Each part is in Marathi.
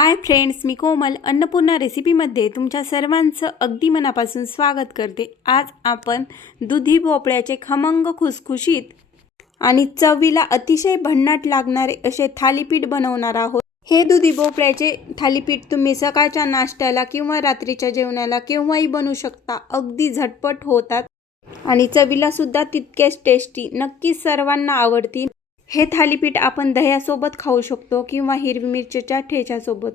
हाय फ्रेंड्स, मी कोमल अन्नपूर्णा रेसिपीमध्ये तुमच्या सर्वांचं अगदी मनापासून स्वागत करते। आज आपण दुधी भोपळ्याचे खमंग खुसखुशीत आणि चवीला अतिशय भन्नाट लागणारे असे थालीपीठ बनवणार आहोत। हे दुधी भोपळ्याचे थालीपीठ तुम्ही सकाळच्या नाश्त्याला किंवा रात्रीच्या जेवणाला केव्हाही बनवू शकता। अगदी झटपट होतात आणि चवीला सुद्धा तितकेच टेस्टी, नक्कीच सर्वांना आवडतील। हे थालीपीठ आपण दह्यासोबत खाऊ शकतो किंवा हिरवी मिरचीच्या ठेच्यासोबत।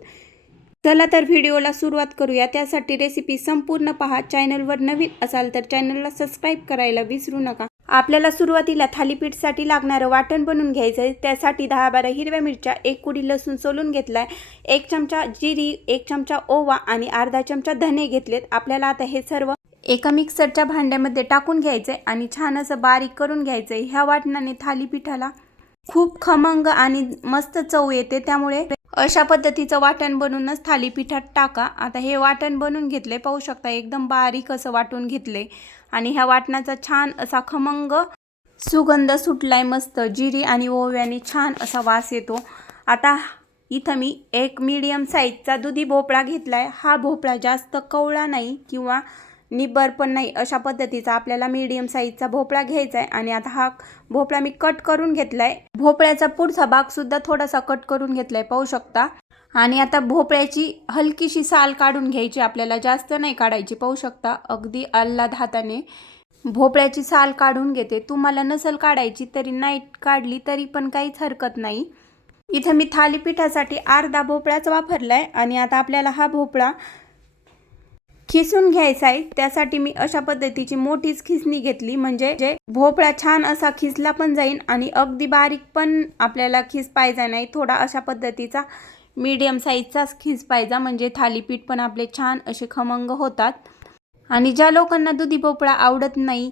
चला तर व्हिडिओला सुरुवात करूया। त्यासाठी रेसिपी संपूर्ण पहा। चॅनलवर नवीन असाल तर चॅनलला सबस्क्राइब करायला विसरू नका। आपल्याला सुरुवातीला थालीपीठसाठी लागणारं वाटण बनवून घ्यायचं आहे। त्यासाठी 10-12 हिरव्या मिरच्या, 1 कुडी लसूण सोलून घेतलाय, 1 चमचा जिरी, 1 चमचा ओवा आणि अर्धा चमचा धने घेतलेत। आपल्याला आता हे सर्व एका मिक्सरच्या भांड्यामध्ये टाकून घ्यायचंय आणि छान असं बारीक करून घ्यायचंय। ह्या वाटणाने थालीपीठाला खूप खमंग आणि मस्त चव येते, त्यामुळे अशा पद्धतीचं वाटण बनवूनच थालीपीठात टाका। आता हे वाटण बनवून घेतले, पाहू शकता एकदम बारीक असं वाटून घेतले आणि ह्या वाटणाचा छान असा खमंग सुगंध सुटलाय। मस्त जिरी आणि ओव्याने छान असा वास येतो। आता इथं मी एक मीडियम साईजचा दुधी भोपळा घेतलाय। हा भोपळा जास्त कवळा नाही किंवा निब्बर पण नाही, अशा पद्धतीचा आपल्याला मीडियम साईजचा भोपळा घ्यायचा आहे। आणि आता हा भोपळा मी कट करून घेतलाय। भोपळ्याचा पुढचा भाग सुद्धा थोडासा कट करून घेतलाय, पाहू शकता। आणि आता भोपळ्याची हलकीशी साल काढून घ्यायची, आपल्याला जास्त नाही काढायची। पाहू शकता अगदी आल्हाद हाताने भोपळ्याची साल काढून घेते। तुम्हाला नसेल काढायची तरी नाही काढली तरी पण काहीच हरकत नाही। इथं मी थालीपीठासाठी अर्धा भोपळाच वापरलाय आणि आता आपल्याला हा भोपळा खिसून घ्यायचा आहे। त्यासाठी मी अशा पद्धतीची मोठीच खिसणी घेतली, म्हणजे भोपळा छान असा खिसला पण जाईल आणि अगदी बारीक पण आपल्याला खिस पाहिजे नाही। थोडा अशा पद्धतीचा मीडियम साईजचाच खिस पाहिजे, म्हणजे थालीपीठ पण आपले छान असे खमंग होतात। आणि ज्या लोकांना दुधी भोपळा आवडत नाही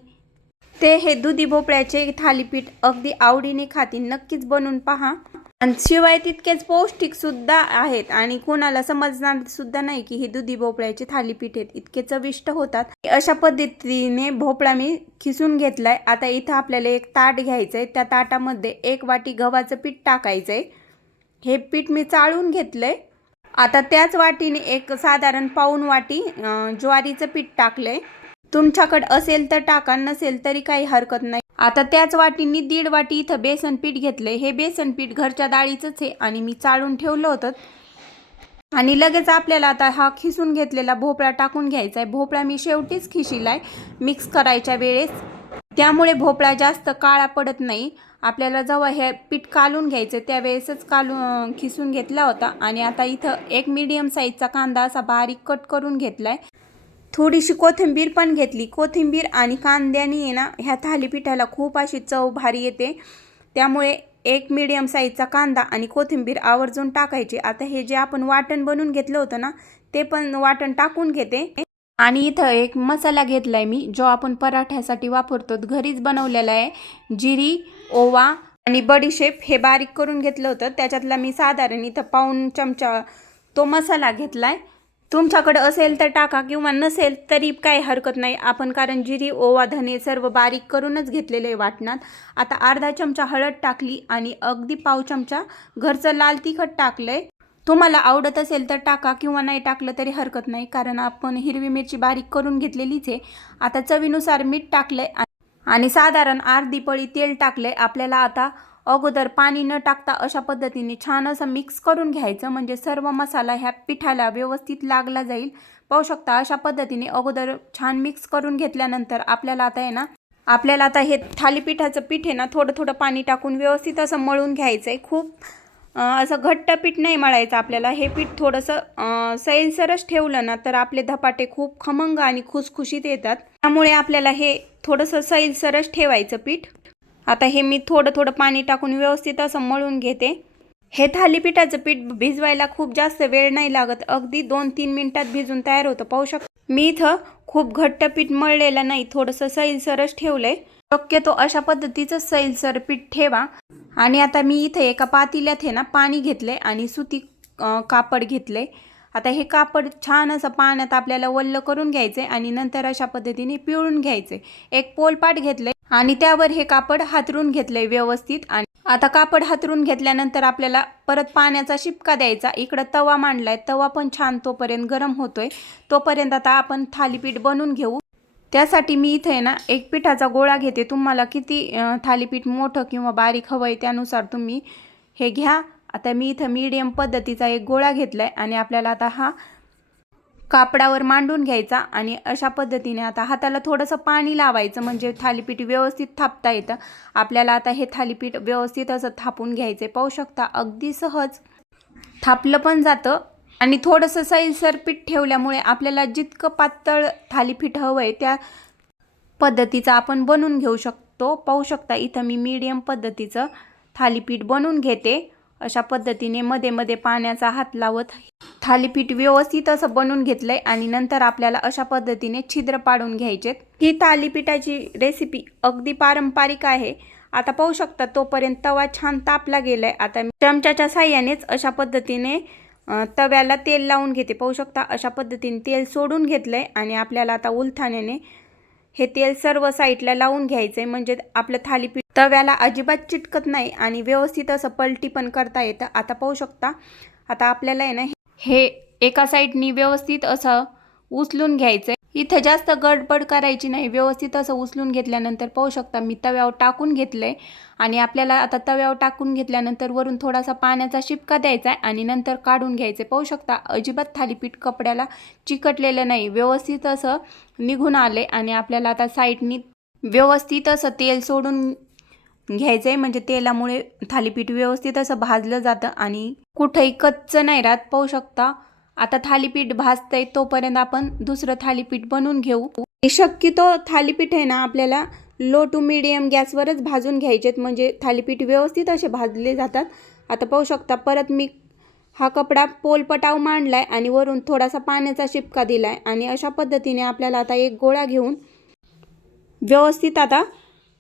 ते हे दुधी भोपळ्याचे थालीपीठ अगदी आवडीने खातील। नक्कीच बनवून पहा। आणि शिवाय तितकेच पौष्टिक सुद्धा आहेत आणि कोणाला समजणार सुद्धा नाही की हे दुधी भोपळ्याचे थालीपीठ आहेत, इतके चविष्ट होतात। अशा पद्धतीने भोपळा मी खिसून घेतलाय। आता इथं आपल्याला एक ताट घ्यायचंय, त्या ताटामध्ये 1 वाटी गव्हाचं पीठ टाकायचंय। हे पीठ मी चाळून घेतलंय। आता त्याच वाटीने एक साधारण पाऊण वाटी ज्वारीचं पीठ टाकलंय। तुमच्याकडे असेल तर टाका, नसेल तरी काही हरकत नाही। आता त्याच वाटीनी 1.5 वाटी इथं बेसन पीठ घेतलंय। हे बेसन पीठ घरच्या डाळीचंच आहे आणि मी चाळून ठेवलं होतं। आणि लगेच आपल्याला आता हा खिसून घेतलेला भोपळा टाकून घ्यायचा आहे। भोपळा मी शेवटीच खिशिलाय मिक्स करायच्या वेळेस, त्यामुळे भोपळा जास्त काळा पडत नाही। आपल्याला जेव्हा हे पीठ कालून घ्यायचं त्यावेळेसच खिसून घेतला होता। आणि आता इथं एक मीडियम साईजचा कांदा असा बारीक कट करून घेतलाय। थोडीशी कोथिंबीर पण घेतली। कोथिंबीर आणि कांद्याने ना ह्या थालीपीठाला खूप अशी चव भारी येते, त्यामुळे एक मीडियम साईजचा कांदा आणि कोथिंबीर आवर्जून टाकायची। आता हे जे आपण वाटण बनवून घेतलं होतं ना, ते पण वाटण टाकून घेते। आणि इथं एक मसाला घेतलाय मी, जो आपण पराठ्यासाठी वापरतो, घरीच बनवलेला आहे। जिरी, ओवा आणि बडीशेप हे बारीक करून घेतलं होतं, त्याच्यातला मी साधारण इथं पाऊण चमचा तो मसाला घेतलाय। तुमच्याकडे असेल तर टाका किंवा नसेल तरी काही हरकत नाही, आपण कारण जिरी, ओवा, धने सर्व बारीक करूनच घेतलेले आहे वाटणात। आता अर्धा चमचा हळद टाकली आणि अगदी पाव चमचा घरचं लाल तिखट टाकलंय। तुम्हाला आवडत असेल तर टाका किंवा नाही टाकलं तरी हरकत नाही, कारण आपण हिरवी मिरची बारीक करून घेतलेलीच आहे। आता चवीनुसार मीठ टाकलंय आणि साधारण अर्धी पळी तेल टाकलंय। आपल्याला आता अगोदर पाणी न टाकता अशा पद्धतीने छान असं मिक्स करून घ्यायचं, म्हणजे सर्व मसाला ह्या पिठाला व्यवस्थित लागला जाईल। पाहू शकता अशा पद्धतीने अगोदर छान मिक्स करून घेतल्यानंतर आपल्याला आता हे थालीपीठाचं पीठ आहे ना, थोडं थोडं पाणी टाकून व्यवस्थित असं मळून घ्यायचंय। खूप असं घट्ट पीठ नाही मळायचं आपल्याला। हे पीठ थोडंसं सैलसरच ठेवलं ना तर आपले धपाटे खूप खमंग आणि खुसखुशीत येतात, त्यामुळे आपल्याला हे थोडंसं सैलसरच ठेवायचं पीठ। आता हे मी थोडं थोडं पाणी टाकून व्यवस्थित असं मळून घेते। हे थालीपीठाचं पीठ भिजवायला खूप जास्त वेळ नाही लागत, अगदी 2-3 मिनिटात भिजून तयार होतं। पाहू शकता मी इथं खूप घट्ट पीठ मळलेलं नाही, थोडंसं सैलसरच ठेवलंय। शक्यतो अशा पद्धतीचं सैलसर पीठ ठेवा। आणि आता मी इथे एका पातेल्यात ना पाणी घेतलंय आणि सुती कापड घेतलंय। आता हे कापड छान असं पाण्यात आपल्याला वल्ल करून घ्यायचंय आणि नंतर अशा पद्धतीने पिळून घ्यायचंय। एक पोलपाट घेतलंय आणि त्यावर हे कापड हातरून घेतलंय व्यवस्थित। आता कापड हातरून घेतल्यानंतर आपल्याला परत पाण्याचा शिपका द्यायचा। इकडं तवा मांडलाय, तवा पण छान तोपर्यंत गरम होतोय। तोपर्यंत आता आपण थालीपीठ बनवून घेऊ। त्यासाठी मी इथे ना एक पिठाचा गोळा घेते। तुम्हाला किती थालीपीठ मोठं किंवा बारीक हवंय त्यानुसार तुम्ही हे घ्या। आता मी इथे मीडियम पद्धतीचा एक गोळा घेतलाय आणि आपल्याला आता हा कापडावर मांडून घ्यायचा आणि अशा पद्धतीने आता हाताला थोडंसं पाणी लावायचं म्हणजे थालीपीठ व्यवस्थित थापता येतं। आपल्याला आता हे थालीपीठ व्यवस्थित असं थापून घ्यायचे। पाहू शकता अगदी सहज थापलं पण जातं आणि थोडंसं सैलसर पीठ ठेवल्यामुळे आपल्याला जितकं पातळ थालीपीठ हवंय त्या पद्धतीचं आपण बनवून घेऊ शकतो। पाहू शकता इथं मी मीडियम पद्धतीचं थालीपीठ बनवून घेते। अशा पद्धतीने मध्ये मध्ये पाण्याचा हात लावत थालीपीठ व्यवस्थित असं बनवून घेतलंय आणि नंतर आपल्याला अशा पद्धतीने छिद्र पाडून घ्यायचे। ही थालीपीठाची रेसिपी अगदी पारंपरिक आहे। आता पाहू शकता तोपर्यंत तवा छान तापला गेलाय। आता मी चमच्याच्या साहाय्यानेच अशा पद्धतीने तव्याला तेल लावून घेते। पाहू शकता अशा पद्धतीने तेल सोडून घेतलंय आणि आपल्याला आता उलथाण्याने हे तेल सर्व साईडला लावून घ्यायचंय म्हणजे आपलं थालीपीठ तव्याला अजिबात चिटकत नाही आणि व्यवस्थित असं पलटी पण करता येतं। आता पाहू शकता आता आपल्याला आहे ना हे एका साईडनी व्यवस्थित असं उचलून घ्यायचंय। इथे जास्त गडबड करायची नाही। व्यवस्थित असं उचलून घेतल्यानंतर पाहू शकता मी तव्यावर टाकून घेतलंय आणि आपल्याला आता तव्यावर टाकून घेतल्यानंतर वरून थोडासा पाण्याचा शिपका द्यायचा आहे आणि नंतर काढून घ्यायचे। पाहू शकता अजिबात थालीपीठ कपड्याला चिकटलेलं नाही, व्यवस्थित असं निघून आले आणि आपल्याला आता साईडनी व्यवस्थित असं तेल सोडून घ्यायचंय म्हणजे तेलामुळे थालीपीठ व्यवस्थित असं भाजलं जातं आणि कुठेही कच्च नाही राहत। पाहू शकता आता थालीपीठ भाजतंय तोपर्यंत आपण दुसरं थालीपीठ बनवून घेऊ। शक्यतो थालीपीठ आहे ना आपल्याला लो टू मीडियम गॅसवरच भाजून घ्यायचेत म्हणजे थालीपीठ व्यवस्थित असे भाजले जातात। आता पाहू शकता परत मी हा कपडा पोलपटाव मांडलाय आणि वरून थोडासा पाण्याचा शिपका दिलाय आणि अशा पद्धतीने आपल्याला आता एक गोळा घेऊन व्यवस्थित आता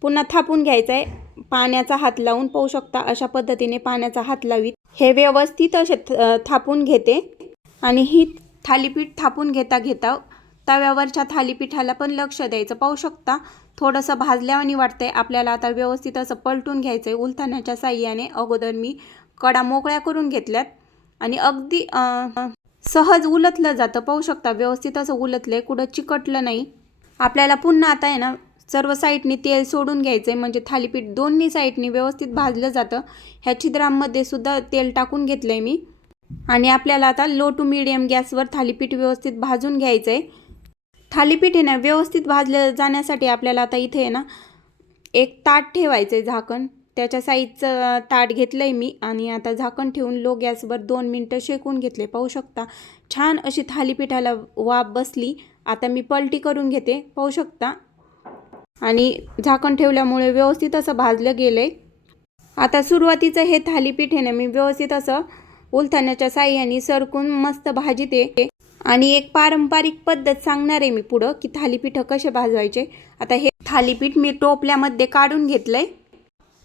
पुन्हा थापून घ्यायचा आहे पाण्याचा हात लावून। पाहू शकता अशा पद्धतीने पाण्याचा हात लावीत हे व्यवस्थित असे थापून घेते आणि ही थालीपीठ थापून घेता घेता तव्यावरच्या थालीपीठाला पण लक्ष द्यायचं। पाहू शकता थोडंसं भाजल्यावानी वाटतंय आपल्याला आता व्यवस्थित असं पलटून घ्यायचंय उलथण्याच्या साहाय्याने। अगोदर मी कडा मोकळ्या करून घेतल्यात आणि अगदी सहज उलटलं जातं। पाहू शकता व्यवस्थित असं उलटलंय, कुठं चिकटलं नाही। आपल्याला पुन्हा आता आहे ना सर्व साईडनी तेल सोडून घ्यायचंय म्हणजे थालीपीठ दोन्ही साईडनी व्यवस्थित भाजलं जातं। ह्या छिद्रांमध्ये सुद्धा तेल टाकून घेतलंय मी आणि आपल्याला आता लो टू मीडियम गॅसवर थालीपीठ व्यवस्थित भाजून घ्यायचंय। थालीपीठ आहे ना व्यवस्थित भाजलं जाण्यासाठी आपल्याला आता इथे आहे ना एक ताट ठेवायचंय झाकण, त्याच्या साईजचं ताट घेतलंय मी आणि आता झाकण ठेवून लो गॅसवर 2 मिनिटं शेकून घेतले। पाहू शकता छान अशी थालीपीठाला वाफ बसली। आता मी पलटी करून घेते पाहू शकता आणि झाकण ठेवल्यामुळे व्यवस्थित असं भाजलं गेलंय। आता सुरुवातीचं हे थालीपीठ आहे ना मी व्यवस्थित असं उलथण्याच्या साहाय्याने सरकून मस्त भाजते आणि एक पारंपरिक पद्धत सांगणार आहे मी पुढं की थालीपीठ कसे भाजवायचे। आता हे थालीपीठ मी टोपल्यामध्ये काढून घेतलंय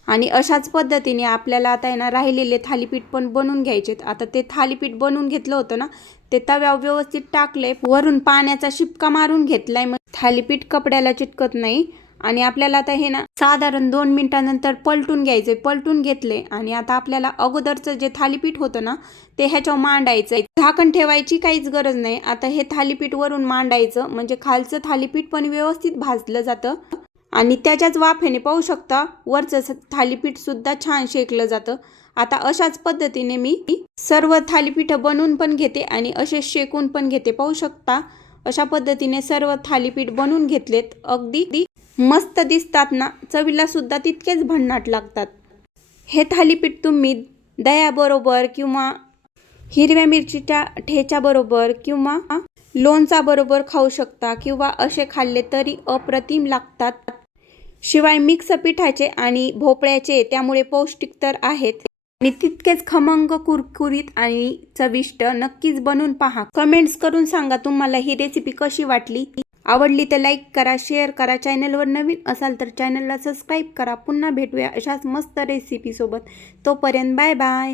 आणि अशाच पद्धतीने आपल्याला आता आहे ना राहिलेले थालीपीठ पण बनवून घ्यायचेत। आता ते थालीपीठ बनवून घेतलं होतं ना ते तव्यावर व्यवस्थित टाकलंय, वरून पाण्याचा शिपका मारून घेतलाय मग थालीपीठ कपड्याला चिटकत नाही आणि आपल्याला आता हे ना साधारण 2 मिनिटांनंतर पलटून घ्यायचे। पलटून घेतले आणि आता आपल्याला अगोदरचं जे थालीपीठ होतं ना ते ह्याच्यावर मांडायचं, झाकण ठेवायची काहीच गरज नाही। आता हे थालीपीठ वरून मांडायचं म्हणजे खालचं थालीपीठ पण व्यवस्थित भाजलं जातं आणि त्याच्याच वाफेने पाहू शकता वरचं थालीपीठ सुद्धा छान शेकलं जातं। आता अशाच पद्धतीने मी सर्व थालीपीठ बनवून पण घेते आणि असे शेकून पण घेते। पाहू शकता अशा पद्धतीने सर्व थालीपीठ बनवून घेतलेत, अगदी मस्त दिसतात ना, चवीला सुद्धा तितकेच भन्नाट लागतात। हे थालीपीठ तुम्ही दह्याबरोबर किंवा हिरव्या मिरचीच्या ठेच्याबरोबर किंवा लोणचा बरोबर खाऊ शकता किंवा असे खाल्ले तरी अप्रतिम लागतात। शिवाय मिक्स पिठाचे आणि भोपळ्याचे त्यामुळे पौष्टिक तर आहेत आणि तितकेच खमंग कुरकुरीत आणि चविष्ट। नक्कीच बनवून पहा, कमेंट्स करून सांगा तुम्हाला ही रेसिपी कशी वाटली। आवडली तर लाईक करा, शेअर करा, चॅनलवर नवीन असाल तर चॅनलला सबस्क्राईब करा। पुन्हा भेटूया अशाच मस्त रेसिपी सोबत, तोपर्यंत बाय बाय।